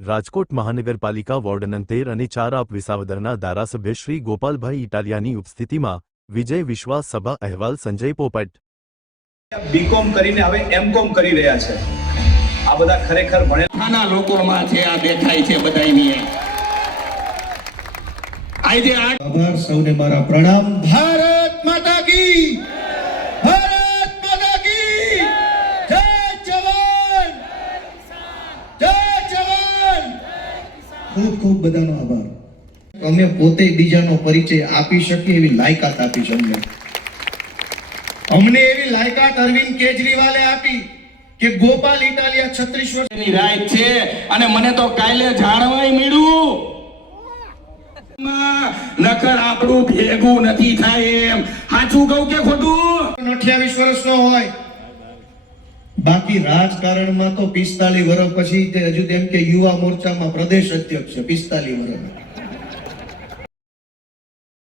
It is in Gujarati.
રાજકોટ મહાનગરપાલિકા વોર્ડ નં 13 અને 4 આપ વિસાવદરના ધારાસભ્ય શ્રી ગોપાલભાઈ ઇટાલિયાની ઉપસ્થિતિમાં વિજય વિશ્વાસ સભા અહેવાલ સંજય પોપટ બીકોમ કરીને હવે એમકોમ કરી રહ્યા છે। આ બધા ખરેખર ભણેલા લોકોમાં છે, આ દેખાય છે બધાયની। આજે આભાર સૌને મારા પ્રણામ। ભારત માતા કી, ભારત માતા કી જય। જવાન જય જવાન। ખૂબ ખૂબ બધાનો આભાર। અમે પોતે બીજાનો પરિચય આપી શકીએ એવી લાયકાત આપી છે અમને એવી લાયકાત અરવિંદ કેજરીવાલે આપી કે ગોપાલ ઇટાલિયા 36 વર્ષની રાઈટ છે અને મને તો કાલે જાણવાય મળ્યું નકર આપણું ભેગું નથી થાય એમ। સાચું કહું કે ખોટું? 28 વર્ષનો હોય, બાકી રાજકારણમાં તો 45 વર્ષ પછી તે હજુ તેમ કે યુવા મોરચામાં પ્રદેશ અધ્યક્ષ છે 45 વર્ષ।